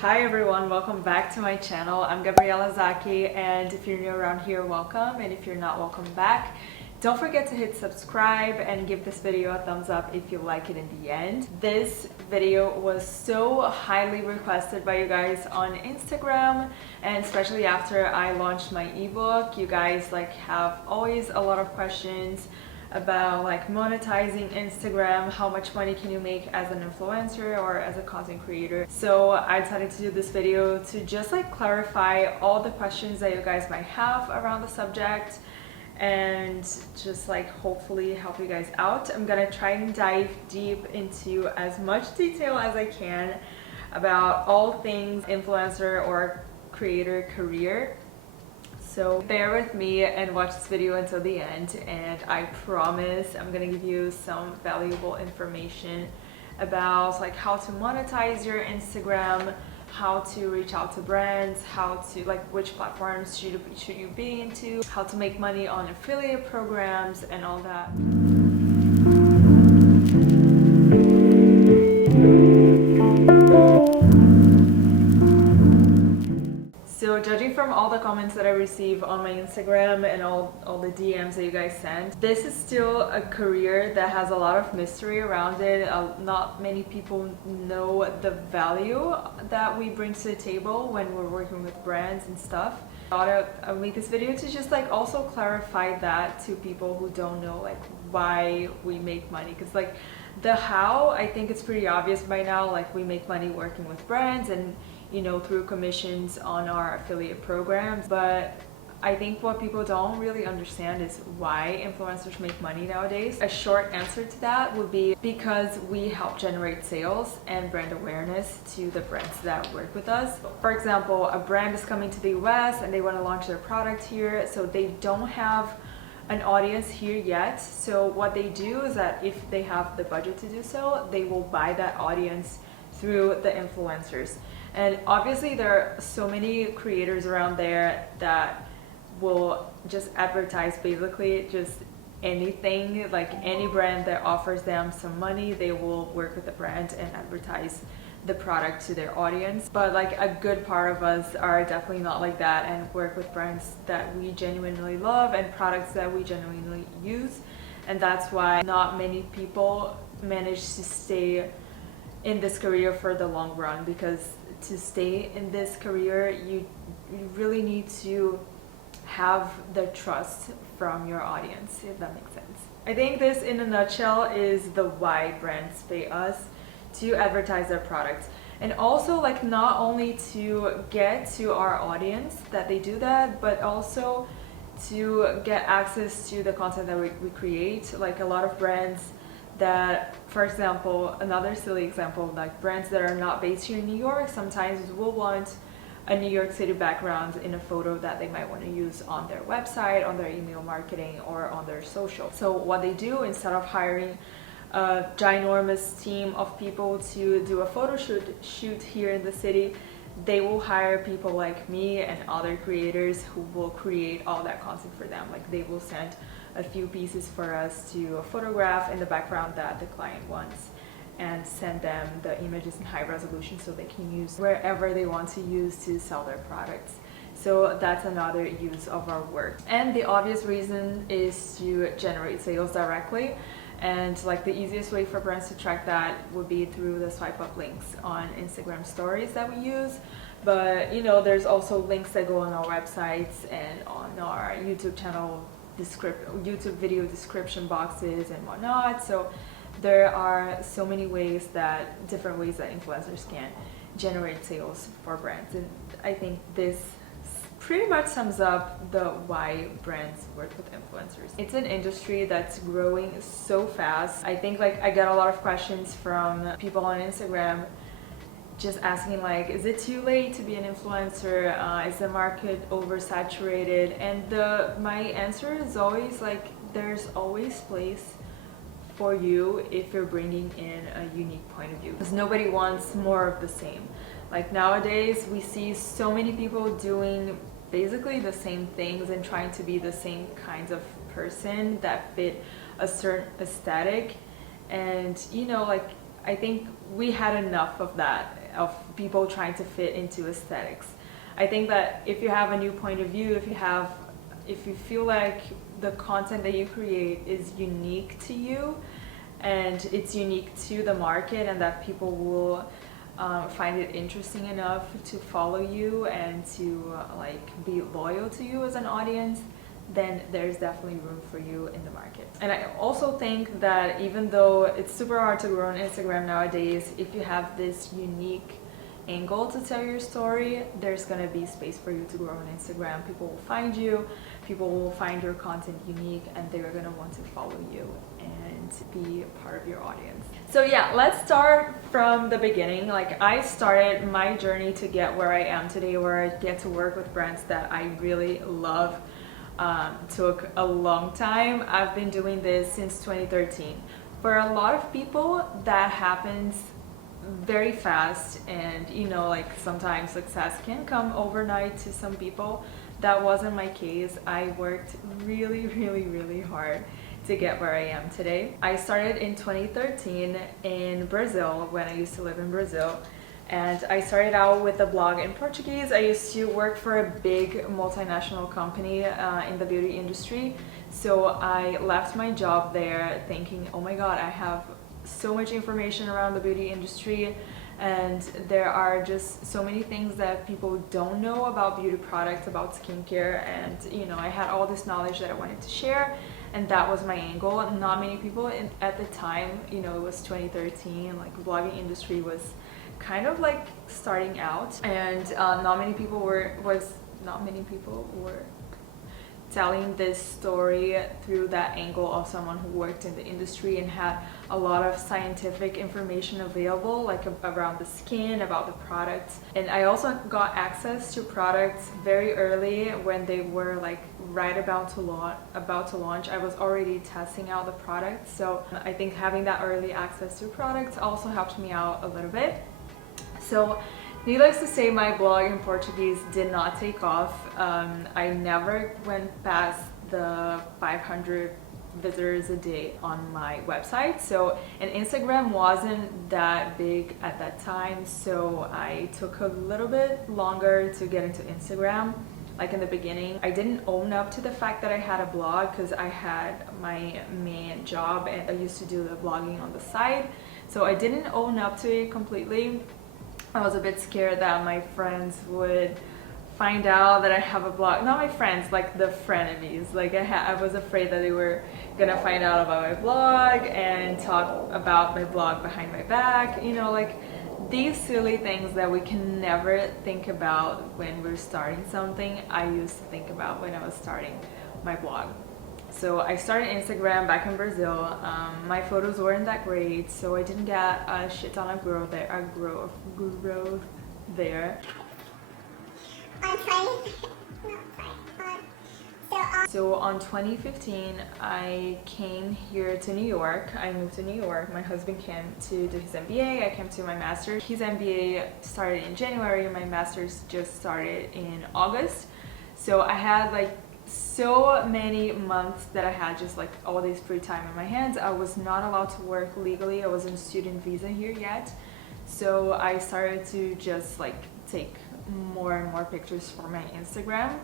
Hi everyone, welcome back to my channel. I'm Gabriela Zaki, and if you're new around here, welcome, and if you're not, welcome back. Don't forget to hit subscribe and give this video a thumbs up if you like it in the end. This video was so highly requested by you guys on Instagram, and especially after I launched my ebook. You guys have always a lot of questions about monetizing Instagram. How much money can you make as an influencer or as a content creator? So I decided to do this video to just clarify all the questions that you guys might have around the subject and just hopefully help you guys out. I'm gonna try and dive deep into as much detail as I can about all things influencer or creator career. So bear with me and watch this video until the end, and I promise I'm gonna give you some valuable information about how to monetize your Instagram, how to reach out to brands, how to which platforms should you be into, how to make money on affiliate programs and all that. So judging from all the comments that I receive on my Instagram and all the DMs that you guys send, this is still a career that has a lot of mystery around it. Not many people know the value that we bring to the table when we're working with brands and stuff. I thought I would make this video to just also clarify that to people who don't know why we make money, because the how, I think it's pretty obvious by now. We make money working with brands and through commissions on our affiliate programs, but I think what people don't really understand is why influencers make money nowadays. A short answer to that would be because we help generate sales and brand awareness to the brands that work with us. For example, a brand is coming to the US and they want to launch their product here, so they don't have an audience here yet. So what they do is that if they have the budget to do so, they will buy that audience through the influencers. And obviously there are so many creators around there that will just advertise basically just anything. Any brand that offers them some money, they will work with the brand and advertise the product to their audience. But a good part of us are definitely not like that and work with brands that we genuinely love and products that we genuinely use. And that's why not many people manage to stay in this career for the long run, because to stay in this career you really need to have the trust from your audience, if that makes sense. I think this in a nutshell is the why brands pay us to advertise their products, and also not only to get to our audience that they do that, but also to get access to the content that we create. A lot of brands that, for example, another silly example, brands that are not based here in New York sometimes will want a New York City background in a photo that they might want to use on their website, on their email marketing, or on their social. So what they do, instead of hiring a ginormous team of people to do a photo shoot here in the city, they will hire people like me and other creators who will create all that content for them. They will send a few pieces for us to photograph in the background that the client wants and send them the images in high resolution so they can use wherever they want to use to sell their products. So that's another use of our work. And the obvious reason is to generate sales directly. And the easiest way for brands to track that would be through the swipe up links on Instagram stories that we use. But there's also links that go on our websites and on our YouTube channel YouTube video description boxes and whatnot. So there are so many different ways that influencers can generate sales for brands, and I think this pretty much sums up the why brands work with influencers. It's an industry that's growing so fast. I think I get a lot of questions from people on Instagram just asking is it too late to be an influencer? Is the market oversaturated? And my answer is always there's always place for you if you're bringing in a unique point of view, because nobody wants more of the same. Nowadays we see so many people doing basically the same things and trying to be the same kinds of person that fit a certain aesthetic, and I think we had enough of that, of people trying to fit into aesthetics. I think that if you have a new point of view, if you feel like the content that you create is unique to you and it's unique to the market, and that people will find it interesting enough to follow you and to like be loyal to you as an audience, then there's definitely room for you in the market. And I also think that even though it's super hard to grow on Instagram nowadays, if you have this unique angle to tell your story, there's gonna be space for you to grow on Instagram. People will find you, people will find your content unique, and they're gonna want to follow you and be part of your audience. So yeah, let's start from the beginning. Like, I started my journey to get where I am today, where I get to work with brands that I really love. Took a long time. I've been doing this since 2013. For a lot of people, that happens very fast, and you know, like, sometimes success can come overnight to some people. That wasn't my case. I worked really hard to get where I am today. I started in 2013 in Brazil, when I used to live in Brazil. And I started out with a blog in Portuguese. I used to work for a big multinational company in the beauty industry. So I left my job there thinking, oh my God, I have so much information around the beauty industry, and there are just so many things that people don't know about beauty products, about skincare, and you know, I had all this knowledge that I wanted to share, and that was my angle. Not many people at the time, you know, it was 2013, like the blogging industry was kind of like starting out, and not many people were telling this story through that angle of someone who worked in the industry and had a lot of scientific information available, like around the skin, about the products. And I also got access to products very early when they were like right about to launch. I was already testing out the products, so I think having that early access to products also helped me out a little bit. So needless to say, my blog in Portuguese did not take off. I never went past the 500 visitors a day on my website. So, and Instagram wasn't that big at that time, so I took a little bit longer to get into Instagram. Like in the beginning, I didn't own up to the fact that I had a blog because I had my main job and I used to do the blogging on the side. So I didn't own up to it completely. I was a bit scared that my friends would find out that I have a blog. Not my friends, like the frenemies. Like I was afraid that they were gonna find out about my blog and talk about my blog behind my back. You know, like these silly things that we can never think about when we're starting something, I used to think about when I was starting my blog. So I started Instagram back in Brazil. My photos weren't that great, so I didn't get a shit ton of growth there. So on 2015, I came here to New York. I moved to New York. My husband came to do his MBA. I came to my master's. His MBA started in January. My master's just started in August. So I had like so many months that I had just like all this free time in my hands. I was not allowed to work legally. I was on student visa here yet. So I started to just like take more and more pictures for my Instagram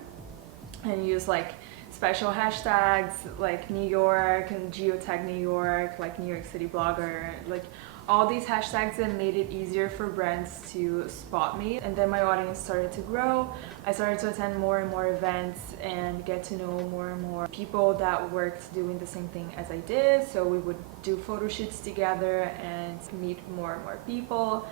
and use like special hashtags like New York and geotag New York, like New York City blogger, like all these hashtags that made it easier for brands to spot me. And then my audience started to grow. I started to attend more and more events and get to know more and more people that worked doing the same thing as I did. So we would do photo shoots together and meet more and more people.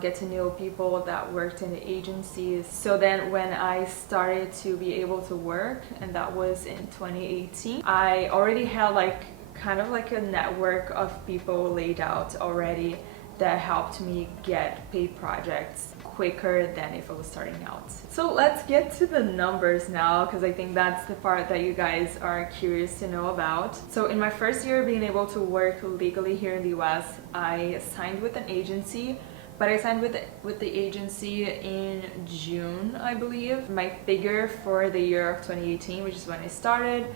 Get to know people that worked in the agencies. So then when I started to be able to work, and that was in 2018, I already had like kind of like a network of people laid out already that helped me get paid projects quicker than if I was starting out. So let's get to the numbers now, because I think that's the part that you guys are curious to know about. So in my first year being able to work legally here in the US, I signed with an agency. But I signed with the agency in June, I believe. My figure for the year of 2018, which is when I started,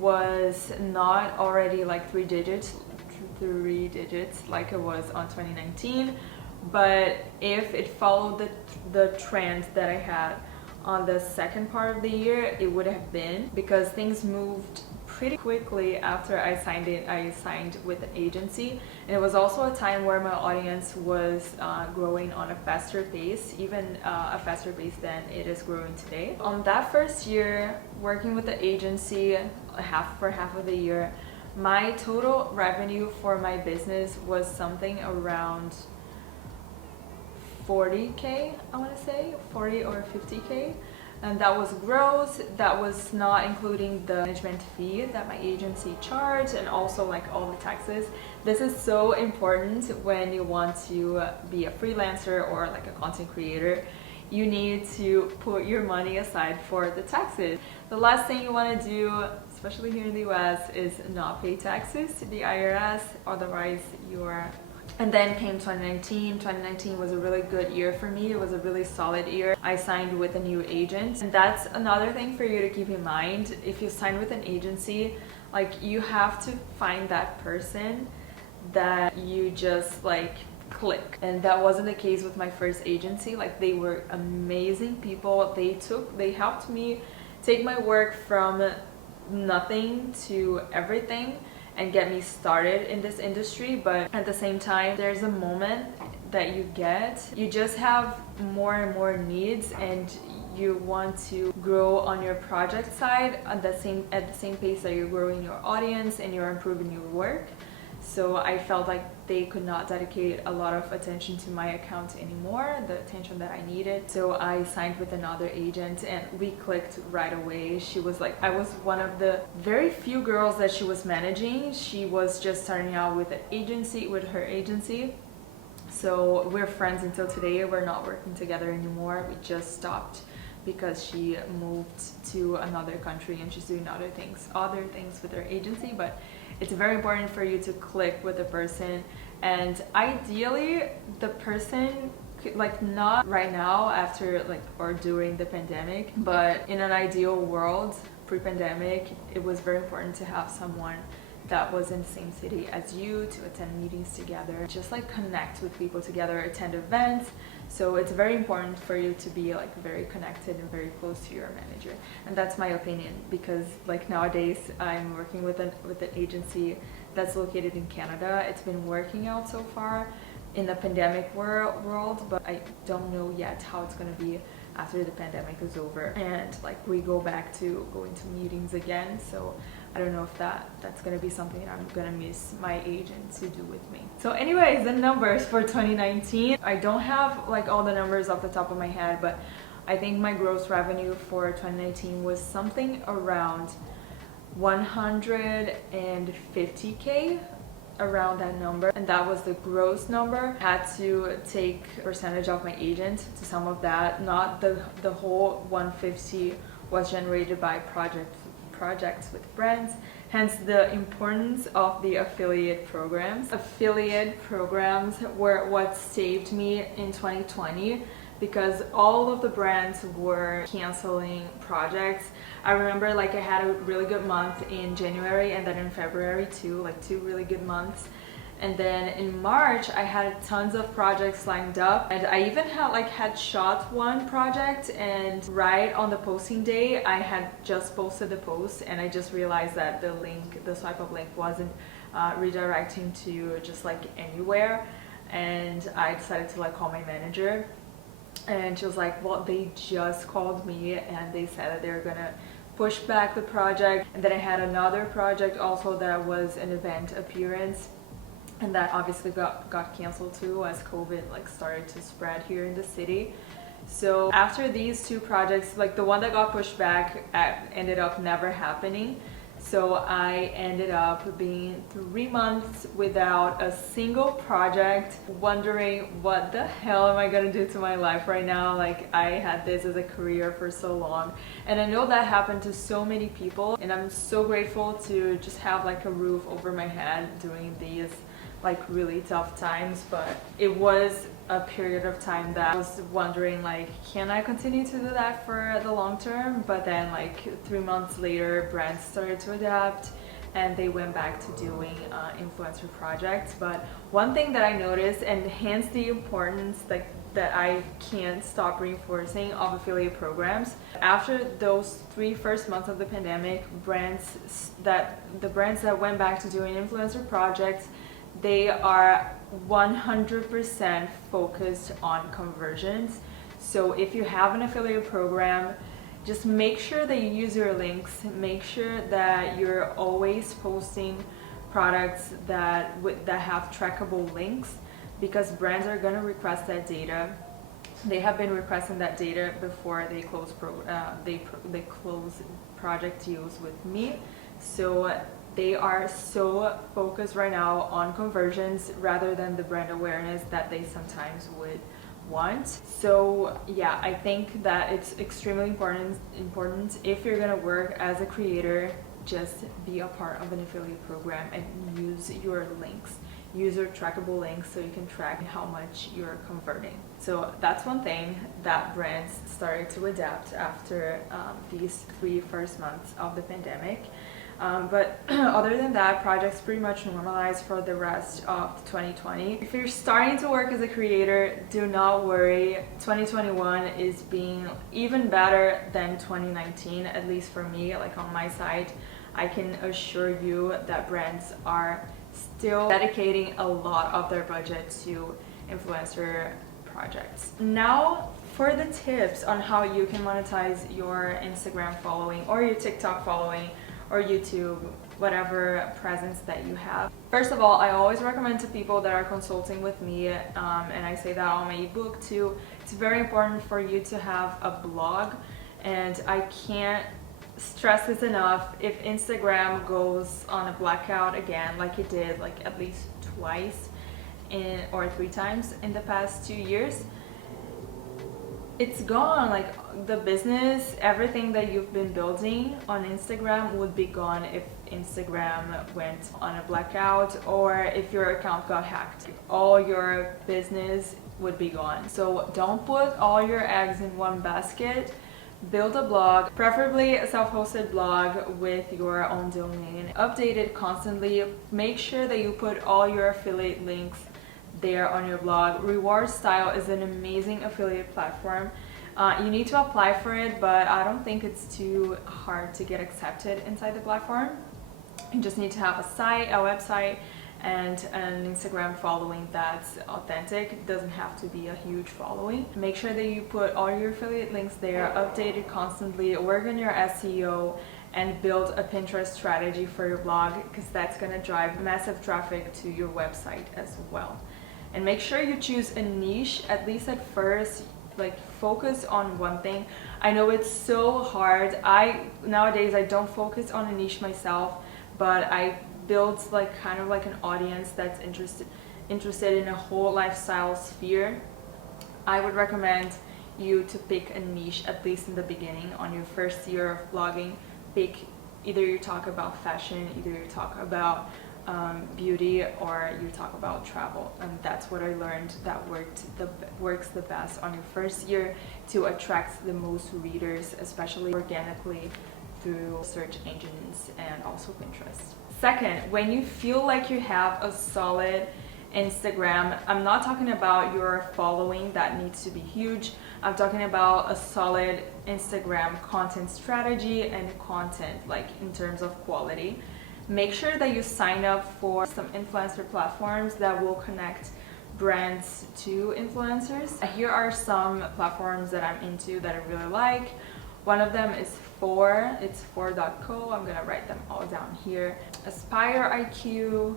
was not already like three digits like it was on 2019, but if it followed the trend that I had on the second part of the year, it would have been, because things moved pretty quickly after I signed with an agency, and it was also a time where my audience was growing on a faster pace, even a faster pace than it is growing today. On that first year working with the agency, half of the year, my total revenue for my business was something around 40K, I want to say 40 or 50K, and that was gross. That was not including the management fee that my agency charged, and also like all the taxes. This is so important when you want to be a freelancer or like a content creator. You need to put your money aside for the taxes. The last thing you want to do, especially here in the US, is not pay taxes to the IRS, otherwise you're... And then came 2019. 2019 was a really good year for me. It was a really solid year. I signed with a new agent, and that's another thing for you to keep in mind. If you sign with an agency, like, you have to find that person that you just like click, and that wasn't the case with my first agency. Like, they were amazing people. They helped me take my work from nothing to everything and get me started in this industry. But at the same time, there's a moment that you just have more and more needs, and you want to grow on your project side at the same pace that you're growing your audience and you're improving your work. So I felt like they could not dedicate a lot of attention to my account anymore, the attention that I needed. So I signed with another agent, and we clicked right away. She was like, I was one of the very few girls that she was managing. She was just starting out with her agency. So we're friends until today. We're not working together anymore. We just stopped because she moved to another country and she's doing other things with her agency. But it's very important for you to click with the person, and ideally the person, like, not right now after like or during the pandemic, but in an ideal world pre-pandemic, it was very important to have someone that was in the same city as you, to attend meetings together, just like connect with people together, attend events. So it's very important for you to be like very connected and very close to your manager. And that's my opinion, because like nowadays I'm working with an agency that's located in Canada. It's been working out so far in the pandemic world, but I don't know yet how it's going to be after the pandemic is over and like we go back to going to meetings again. So I don't know if that's going to be something I'm going to miss my agent to do with me. So anyways, the numbers for 2019, I don't have like all the numbers off the top of my head, but I think my gross revenue for 2019 was something around 150K, around that number, and that was the gross number. I had to take a percentage of my agent to some of that. Not the whole 150 was generated by projects with brands, hence the importance of the affiliate programs. Affiliate programs were what saved me in 2020, because all of the brands were canceling projects. I remember like I had a really good month in January, and then in February too, like 2 really good months. And then in March I had tons of projects lined up, and I even had shot one project, and right on the posting day I had just posted the post, and I just realized that the swipe up link wasn't redirecting to just like anywhere, and I decided to like call my manager. And she was like, well, they just called me and they said that they're gonna push back the project. And then I had another project also that was an event appearance, and that obviously got canceled too, as COVID like started to spread here in the city. So after these 2 projects, like the one that got pushed back ended up never happening. So I ended up being 3 months without a single project, wondering what the hell am I gonna do to my life right now? Like, I had this as a career for so long, and I know that happened to so many people, and I'm so grateful to just have like a roof over my head during these like really tough times. But it was a period of time that I was wondering, like, can I continue to do that for the long term? But then like 3 months later, brands started to adapt, and they went back to doing influencer projects. But one thing that I noticed, and hence the importance that I can't stop reinforcing of affiliate programs, after those 3 first months of the pandemic, the brands that went back to doing influencer projects, they are 100% focused on conversions. So if you have an affiliate program, just make sure that you use your links, make sure that you're always posting products that have trackable links, because brands are going to request that data. They have been requesting that data before they close they close project deals with me. So they are so focused right now on conversions rather than the brand awareness that they sometimes would want. So yeah, I think that it's extremely important if you're gonna work as a creator, just be a part of an affiliate program and use your links. Use your trackable links so you can track how much you're converting. So that's one thing that brands started to adapt after these 3 first months of the pandemic. But other than that, projects pretty much normalized for the rest of 2020. If you're starting to work as a creator, do not worry. 2021 is being even better than 2019, at least for me. Like on my side, I can assure you that brands are still dedicating a lot of their budget to influencer projects. Now for the tips on how you can monetize your Instagram following or your TikTok following or YouTube, whatever presence that you have. First of all, I always recommend to people that are consulting with me, and I say that on my ebook too, it's very important for you to have a blog, and I can't stress this enough. If Instagram goes on a blackout again, like it did like at least twice or 3 times in the past 2 years, it's gone. Like the business, everything that you've been building on Instagram would be gone if Instagram went on a blackout or if your account got hacked. All your business would be gone. So don't put all your eggs in one basket. Build a blog, preferably a self-hosted blog with your own domain. Update it constantly. Make sure that you put all your affiliate links there on your blog. Reward Style is an amazing affiliate platform. You need to apply for it, but I don't think it's too hard to get accepted inside the platform. You just need to have a site, a website, and an Instagram following that's authentic. It doesn't have to be a huge following. Make sure that you put all your affiliate links there, update it constantly, work on your SEO, and build a Pinterest strategy for your blog, because that's gonna drive massive traffic to your website as well. And make sure you choose a niche, at least at first. Like focus on one thing. I know it's so hard. Nowadays I don't focus on a niche myself, but I build like kind of like an audience that's interested in a whole lifestyle sphere. I would recommend you to pick a niche, at least in the beginning. On your first year of blogging, pick either you talk about fashion, either you talk about beauty, or you talk about travel. And that's what I learned that works the best on your first year to attract the most readers, especially organically through search engines and also Pinterest. Second, when you feel like you have a solid Instagram, I'm not talking about your following that needs to be huge. I'm talking about a solid Instagram content strategy and content, like in terms of quality. Make sure that you sign up for some influencer platforms that will connect brands to influencers. Here are some platforms that I'm into that I really like. One of them is it's 4.co. I'm gonna write them all down here. Aspire IQ.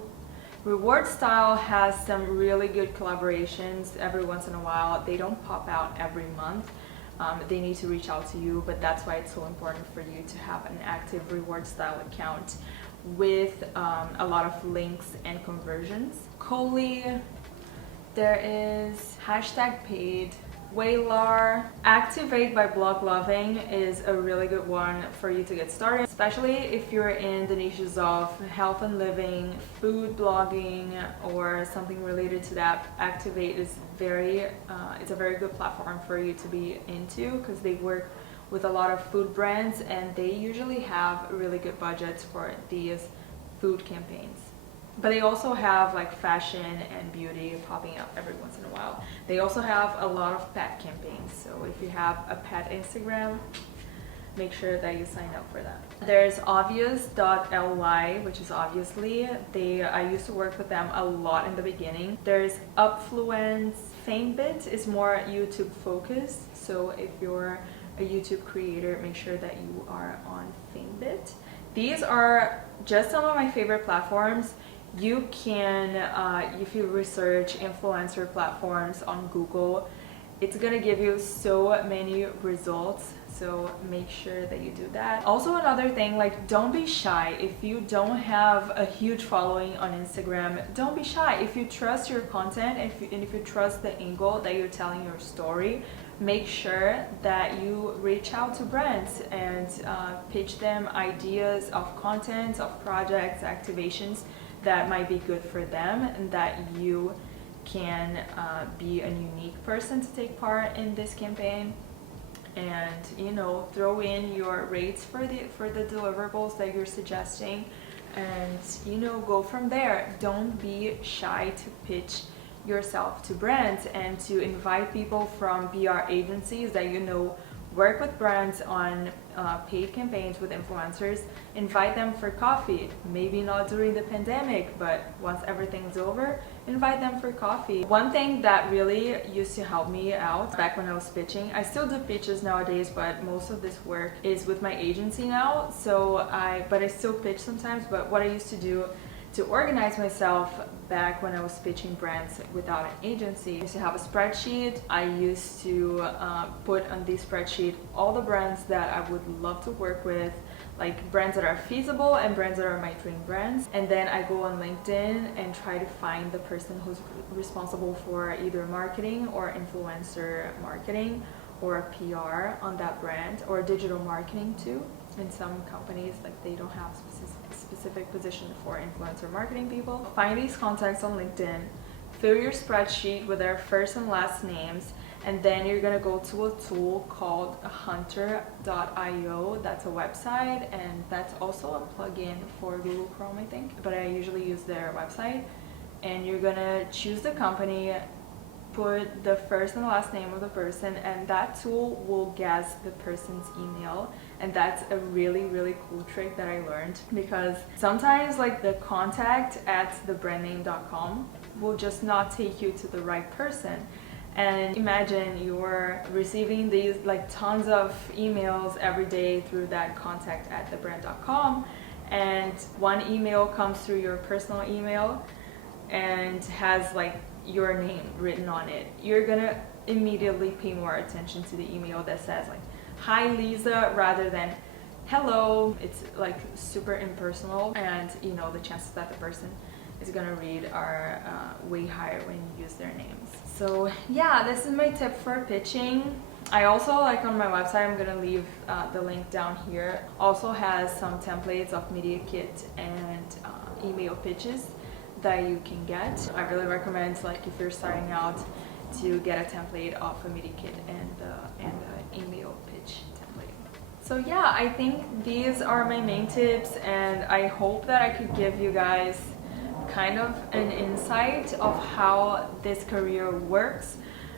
Reward Style has some really good collaborations every once in a while. They don't pop out every month. They need to reach out to you, but that's why it's so important for you to have an active Reward Style account with a lot of links and conversions. Coley, there is #paid. Waylar. Activate by Blog Loving is a really good one for you to get started, especially if you're in the niches of health and living, food blogging, or something related to that. Activate is it's a very good platform for you to be into, because they work with a lot of food brands and they usually have really good budgets for these food campaigns. But they also have like fashion and beauty popping up every once in a while. They also have a lot of pet campaigns. So if you have a pet Instagram, make sure that you sign up for that. There's obvious.ly, which is obviously. I used to work with them a lot in the beginning. There's Upfluence. Famebit is more YouTube focused. So if you're a YouTube creator, make sure that you are on Famebit. These are just some of my favorite platforms. You can, if you research influencer platforms on Google, it's gonna give you so many results, so make sure that you do that. Also, another thing, like, don't be shy. If you don't have a huge following on Instagram, don't be shy. If you trust your content and if you trust the angle that you're telling your story, make sure that you reach out to brands and pitch them ideas of content, of projects, activations that might be good for them, and that you can be a unique person to take part in this campaign. And, you know, throw in your rates for the deliverables that you're suggesting, and, you know, go from there. Don't be shy to pitch yourself to brands and to invite people from PR agencies that you know work with brands on paid campaigns with influencers. Invite them for coffee, maybe not during the pandemic, but once everything's over, invite them for coffee. One thing that really used to help me out back when I was pitching, I still do pitches nowadays, but most of this work is with my agency now, but I still pitch sometimes. But what I used to do to organize myself back when I was pitching brands without an agency, I used to have a spreadsheet. I used to put on this spreadsheet all the brands that I would love to work with, like brands that are feasible and brands that are my dream brands. And then I go on LinkedIn and try to find the person who's responsible for either marketing or influencer marketing or PR on that brand, or digital marketing too. In some companies, like, they don't have specific position for influencer marketing people. Find these contacts on LinkedIn, fill your spreadsheet with their first and last names, and then you're gonna go to a tool called hunter.io. That's a website, and that's also a plugin for Google Chrome, I think, but I usually use their website. And you're gonna choose the company, put the first and last name of the person, and that tool will guess the person's email. And that's a really, really cool trick that I learned, because sometimes, like, the contact at thebrandname.com will just not take you to the right person. And imagine you're receiving these, like, tons of emails every day through that contact at thebrand.com, and one email comes through your personal email and has, like, your name written on it. You're gonna immediately pay more attention to the email that says, like, "Hi Lisa," rather than "Hello." It's, like, super impersonal, and, you know, the chances that the person is gonna read are way higher when you use their names. So yeah, this is my tip for pitching. I also, like, on my website, I'm gonna leave the link down here, also has some templates of media kit and email pitches that you can get. I really recommend, like, if you're starting out, to get a template of a media kit and an email pitch template. So yeah, I think these are my main tips, and I hope that I could give you guys kind of an insight of how this career works,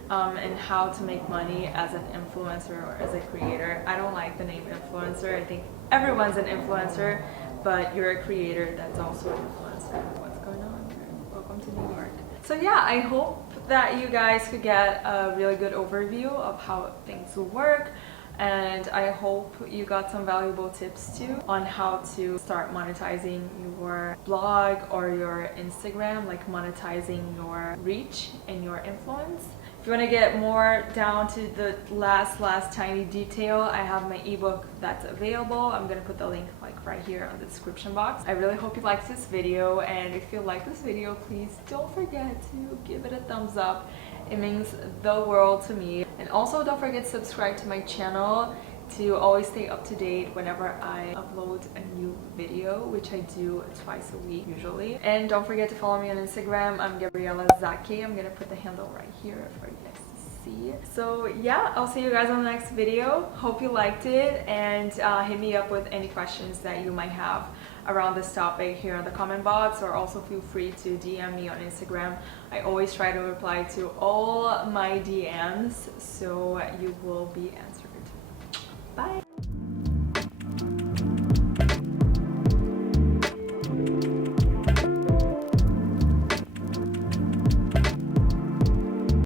and how to make money as an influencer or as a creator. I don't like the name influencer. I think everyone's an influencer, but you're a creator that's also an influencer. What's going on here? Welcome to New York. So yeah, I hope that you guys could get a really good overview of how things work, and I hope you got some valuable tips too on how to start monetizing your blog or your Instagram, like monetizing your reach and your influence. If you want to get more down to the last tiny detail, I have my ebook that's available. I'm gonna put the link, like, right here on the description box. I really hope you liked this video, and if you like this video, please don't forget to give it a thumbs up. It means the world to me. And also, don't forget to subscribe to my channel to always stay up to date whenever I upload a new video, which I do twice a week usually. And don't forget to follow me on Instagram. I'm Gabriela Zaki. I'm gonna put the handle right here for you guys to see. So yeah, I'll see you guys on the next video. Hope you liked it, and hit me up with any questions that you might have around this topic here in the comment box, or also feel free to DM me on Instagram. I always try to reply to all my DMs, so you will be answered. Bye!